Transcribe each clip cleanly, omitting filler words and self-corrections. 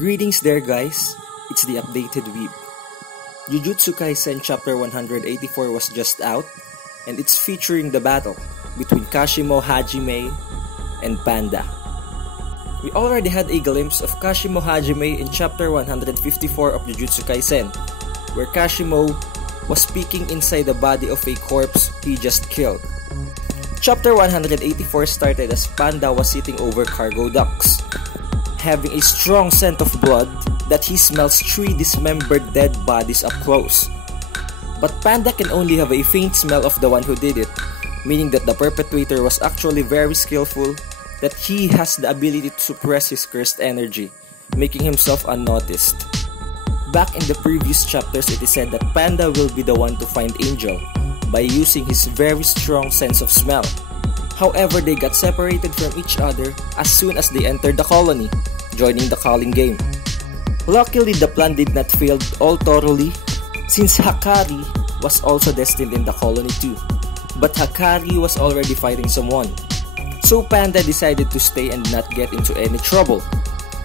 Greetings there guys, it's the updated Weeb. Jujutsu Kaisen chapter 184 was just out, and it's featuring the battle between Kashimo Hajime and Panda. We already had a glimpse of Kashimo Hajime in chapter 154 of Jujutsu Kaisen, where Kashimo was speaking inside the body of a corpse he just killed. Chapter 184 started as Panda was sitting over cargo docks, having a strong scent of blood that he smells 3 dismembered dead bodies up close. But Panda can only have a faint smell of the one who did it, meaning that the perpetrator was actually very skillful, that he has the ability to suppress his cursed energy, making himself unnoticed. Back in the previous chapters, it is said that Panda will be the one to find Angel by using his very strong sense of smell. However, they got separated from each other as soon as they entered the colony, joining the Culling Game. Luckily, the plan did not fail all thoroughly, since Hakari was also destined in the colony too. But Hakari was already fighting someone, so Panda decided to stay and not get into any trouble,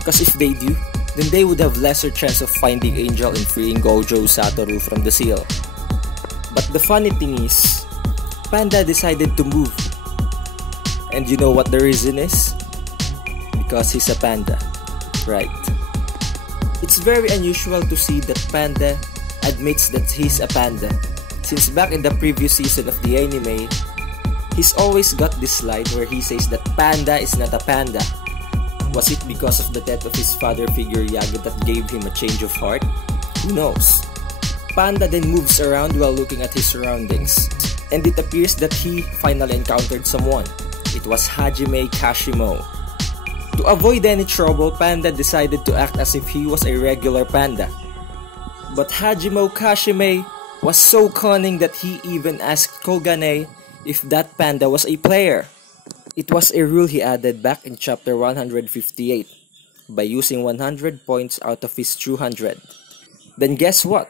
cause if they do, then they would have lesser chance of finding Angel and freeing Gojo Satoru from the seal. But the funny thing is, Panda decided to move. And you know what the reason is? Because he's a panda, right? It's very unusual to see that Panda admits that he's a panda, since back in the previous season of the anime, he's always got this line where he says that Panda is not a panda. Was it because of the death of his father figure Yaga that gave him a change of heart? Who knows? Panda then moves around while looking at his surroundings, and it appears that he finally encountered someone. It was Hajime Kashimo. To avoid any trouble, Panda decided to act as if he was a regular panda. But Hajime Kashimo was so cunning that he even asked Kogane if that panda was a player. It was a rule he added back in chapter 158 by using 100 points out of his 200. Then guess what?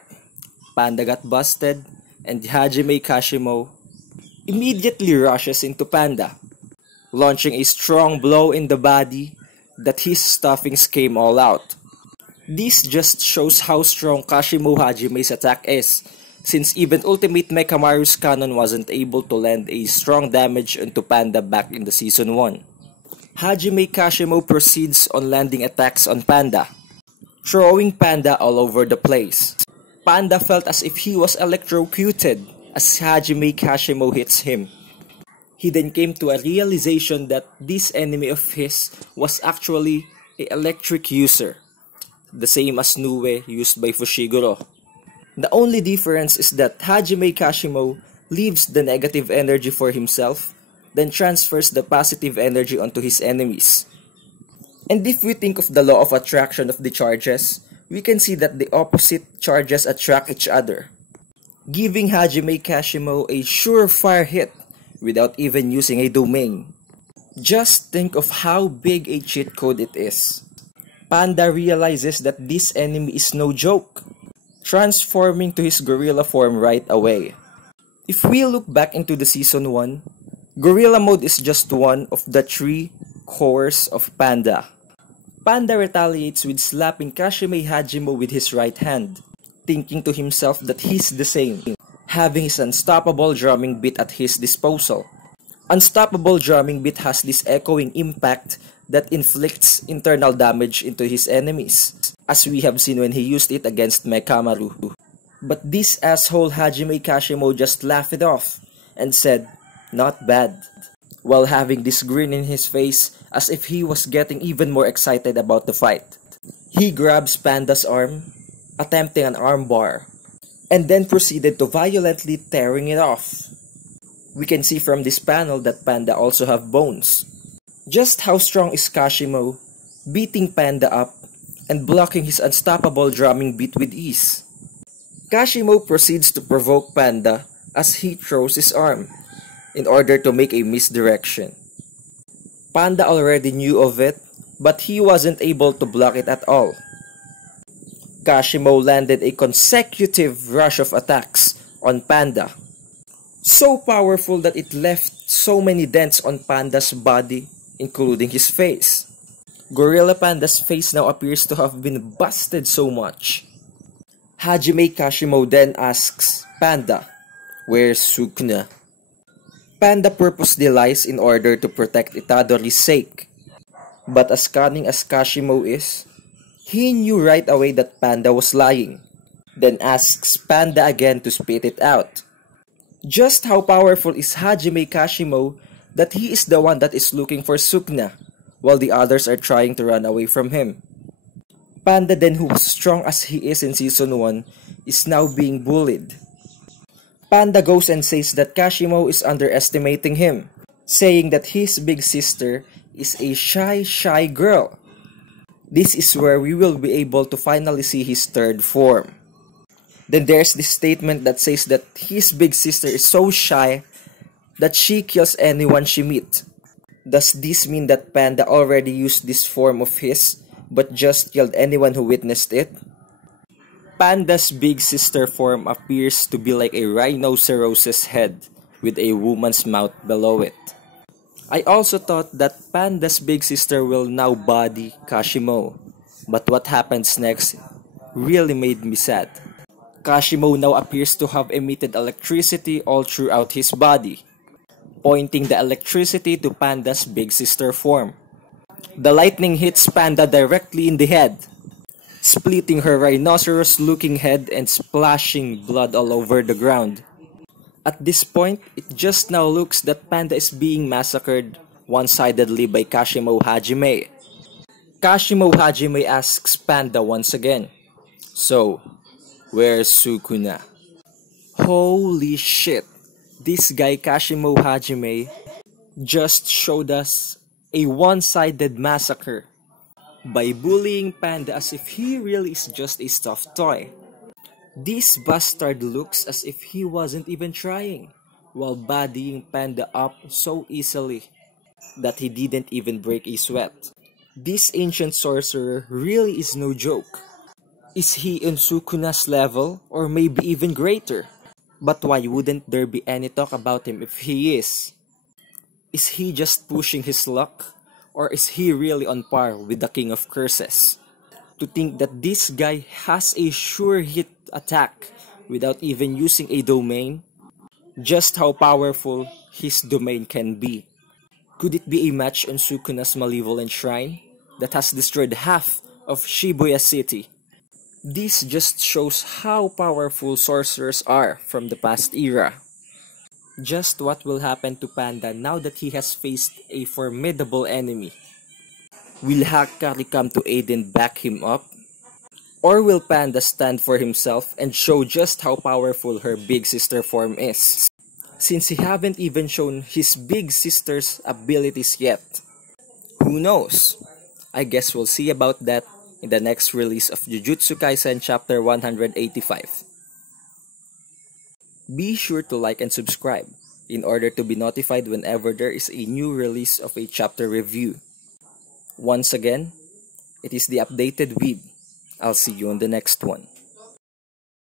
Panda got busted, and Hajime Kashimo immediately rushes into Panda, launching a strong blow in the body that his stuffings came all out. This just shows how strong Kashimo Hajime's attack is, since even Ultimate Mechamaru's cannon wasn't able to land a strong damage onto Panda back in the season 1. Hajime Kashimo proceeds on landing attacks on Panda, throwing Panda all over the place. Panda felt as if he was electrocuted as Hajime Kashimo hits him. He then came to a realization that this enemy of his was actually an electric user, the same as Nue used by Fushiguro. The only difference is that Hajime Kashimo leaves the negative energy for himself, then transfers the positive energy onto his enemies. And if we think of the law of attraction of the charges, we can see that the opposite charges attract each other, giving Hajime Kashimo a surefire hit without even using a domain. Just think of how big a cheat code it is. Panda realizes that this enemy is no joke, transforming to his gorilla form right away. If we look back into the season 1, gorilla mode is just one of the 3 cores of Panda. Panda retaliates with slapping Kashime Hajime with his right hand, thinking to himself that he's the same, having his unstoppable drumming beat at his disposal. Unstoppable drumming beat has this echoing impact that inflicts internal damage into his enemies, as we have seen when he used it against Mechamaru. But this asshole Hajime Kashimo just laughed it off and said, "Not bad," while having this grin in his face as if he was getting even more excited about the fight. He grabs Panda's arm, attempting an armbar, and then proceeded to violently tearing it off. We can see from this panel that Panda also have bones. Just how strong is Kashimo, beating Panda up and blocking his unstoppable drumming beat with ease. Kashimo proceeds to provoke Panda as he throws his arm, in order to make a misdirection. Panda already knew of it, but he wasn't able to block it at all. Kashimo landed a consecutive rush of attacks on Panda, so powerful that it left so many dents on Panda's body, including his face. Gorilla Panda's face now appears to have been busted so much. Hajime Kashimo then asks Panda, "Where's Sukuna?" Panda purposely lies in order to protect Itadori's sake. But as cunning as Kashimo is, he knew right away that Panda was lying, then asks Panda again to spit it out. Just how powerful is Hajime Kashimo that he is the one that is looking for Sukuna, while the others are trying to run away from him. Panda then, who was strong as he is in Season 1, is now being bullied. Panda goes and says that Kashimo is underestimating him, saying that his big sister is a shy girl. This is where we will be able to finally see his third form. Then there's this statement that says that his big sister is so shy that she kills anyone she meets. Does this mean that Panda already used this form of his, but just killed anyone who witnessed it? Panda's big sister form appears to be like a rhinoceros's head with a woman's mouth below it. I also thought that Panda's big sister will now body Kashimo, but what happens next really made me sad. Kashimo now appears to have emitted electricity all throughout his body, pointing the electricity to Panda's big sister form. The lightning hits Panda directly in the head, splitting her rhinoceros-looking head and splashing blood all over the ground. At this point, it just now looks that Panda is being massacred one-sidedly by Kashimo Hajime. Kashimo Hajime asks Panda once again, "So, where's Sukuna?" Holy shit! This guy Kashimo Hajime just showed us a one-sided massacre by bullying Panda as if he really is just a stuffed toy. This bastard looks as if he wasn't even trying, while bodying Panda up so easily that he didn't even break a sweat. This ancient sorcerer really is no joke. Is he in Sukuna's level, or maybe even greater? But why wouldn't there be any talk about him if he is? Is he just pushing his luck, or is he really on par with the King of Curses? To think that this guy has a sure hit attack without even using a domain, just how powerful his domain can be. Could it be a match on Sukuna's malevolent shrine that has destroyed half of Shibuya City? This just shows how powerful sorcerers are from the past era. Just what will happen to Panda now that he has faced a formidable enemy? Will Hakari come to aid and back him up? Or will Panda stand for himself and show just how powerful her big sister form is? Since he haven't even shown his big sister's abilities yet. Who knows? I guess we'll see about that in the next release of Jujutsu Kaisen Chapter 185. Be sure to like and subscribe in order to be notified whenever there is a new release of a chapter review. Once again, it is the updated Weeb. I'll see you on the next one.